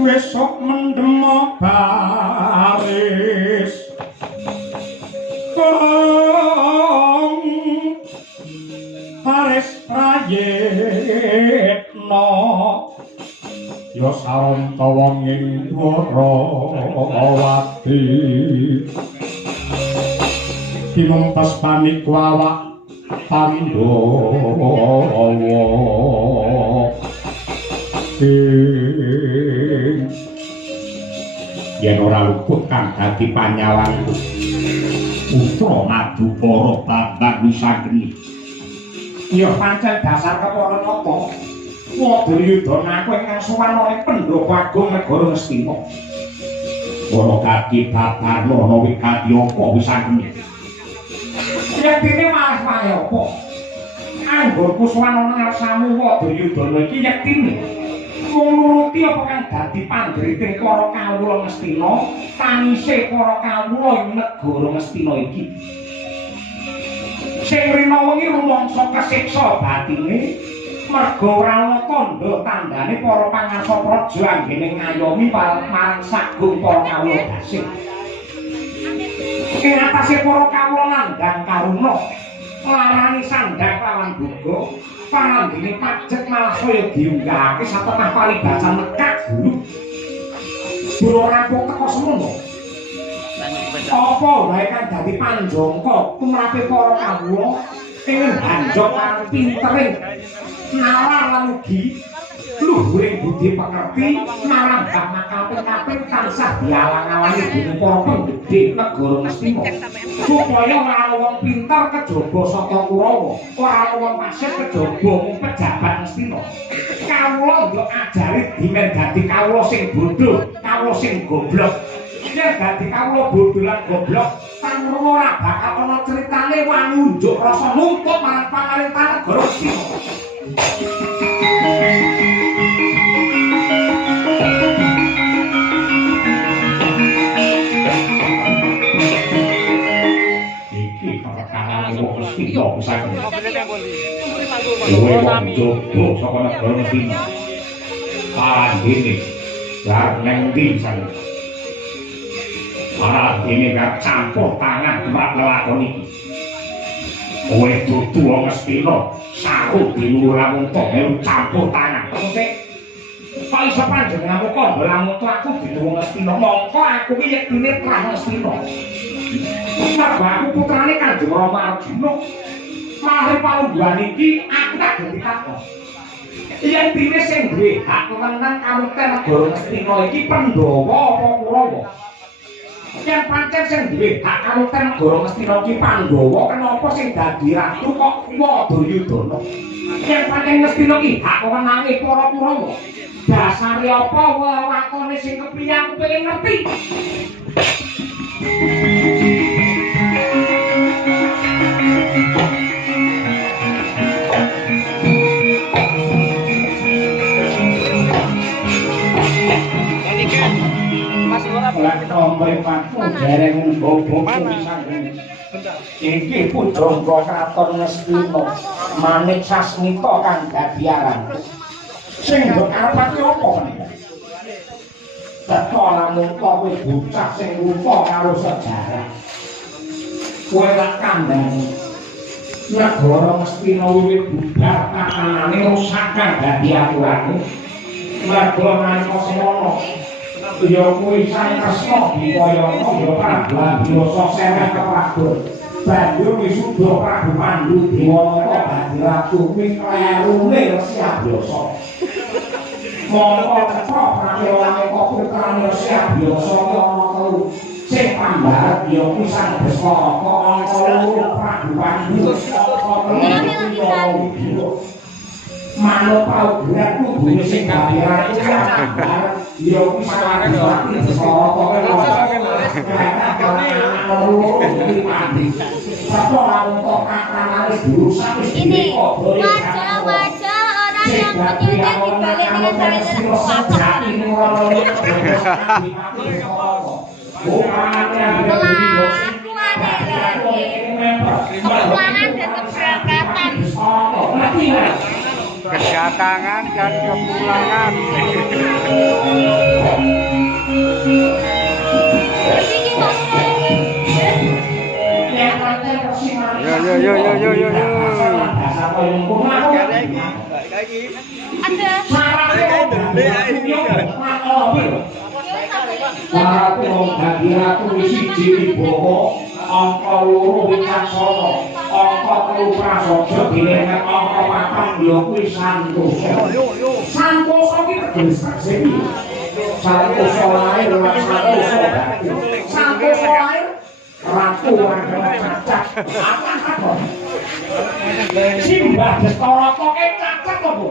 Besok mendemo baris kong baris prayitno ya saranta wong ing Dwarawati tinumpas panik awak Pandhawa yen ora luput kang dadi panyawanku putra Madukara Bambang Wisageni ya pancen dasar kepara napa Wadayudana aku ingkang suwana ing Pendhapa Agung Negara Ngastina ora kaki babar ana wigati apa Wisageni yen dene malah kaya apa anggonku suwana ngarsamu Wadayudana iki yektine nuruti apa kang dadi pandriting para kawula Ngastina tanise para kawula ing negara Ngastina iki sing rina wengi rumangsa kasiksa batine merga ora ana tandha tandane para pangarsa praja anggene ngayomi marang sagung para kawula dasih ing atase para kawula nandhang karuna larani sandhak lawan boga panandine pajek malah saya diunggahake satengah paribasan nekak guru rampung teko semono apa wae kan dadi panjangka tumrape para kawula ing banjok lan pintering nalar lan ugi luhuring budi pengerti marang kaping-kaping tansah dialang-alangi dening para penggede negara Ngastina supaya ora ana wong pinter kejaba saka Kurawa ora ana wong pasir kejaba mung pejabat Ngastina kawula yo ajari dimen dadi kawula sing bodho kawula sing goblok yen dadi kawula bodho lan goblok pangurung ora bakal ana critane wani unjuk rasa nuntut marang pamarentah negara Ngastina iya bisa kowe wong jowo saka negara Ngastina parandene lar nang ndi sane parandene gak campur tangan tumrap lelakon iki kowe dudu wong Ngastina saru diluhur lamun tok campur tangan sik kok iso panjenenganmu kok lamun aku dudu wong Ngastina mongko aku iki yektine pra Ngastina aku putrane Kanjeng Rama Arjuna malah palungguhan iki aku tak ganti takon yen dene sing duwe hak menang kamukten negara Ngastina iki Pandhawa apa Kurawa yen pancen sing duwe hak kamukten negara Ngastina iki Pandhawa kenapa sing dadi ratu kok Wadayudana yen pancen Ngastina iki hak menange para Kurawa dasare apa wewakone sing kepiye aku pengen ngerti dereng bobok iki pujangga kraton Ngastina Manik Sasmita kang dadi aran sing mbok arepake apa menika teko lamun kowe bocah sing lupa karo sejarah kowe lak kandhani negara Ngastina wiwit bubar tatanane rusak kang dadi aturane mergo nalika semono ya kuwi sang Kresna Dipayana ya Prabu Biasa sereh keprabon banjur wisuda Prabu Pandhu Dewanata dadi ratu kuwi klerune Resi Abyasa mongko cetha pramilane kok putrane Resi Abyasa ana telu sing pambaret ya kuwi sang Baskara ana loro Prabu Pandhu manut paugeran kubune sing kabehane ya kuwi saware ora ini wajah-wajah orang yang menyukai dibalik dengan kelakuan dan keberangkatan kedatangan dan kepulangan. Yo. Ratu dadi ratu siji Wibowo, angka 2 Wicaksono, angka 3 Prasaja dene angka 4 ya kuwi Santosa. Santosa ki teges saksi. Santosa lair lan Santosa batin. Santosa lair ratu wadon cacat. Apa-apa. Simbah Destara koke cacat apa?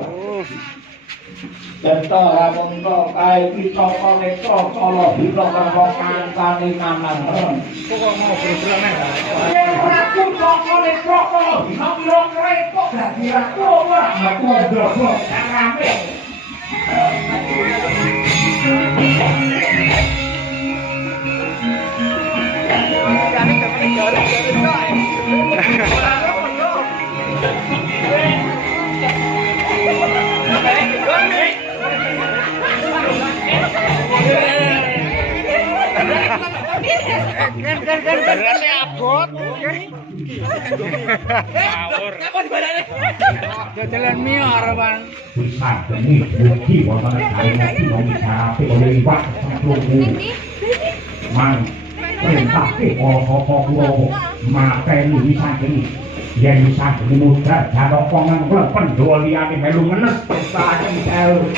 Denta rapunta kae pitaka netra cala bina karo kancane manang. Kok mau bergerak neh. Yen ratu cala netra cala bina pira krepok dadi ratu ora aku ndobok rame. Berasnya abot. Ngawur. Apa dibalane? Jajalan mie harapan. Bisa demi mugi wonten kali ngomong oleh Iwak Sampurmu. Mang perintah ke sapa kula mateni wisangkeni. Yen wisangkeni muda jaroko nang pendhawa liyane melu ngenes pestaken dalu.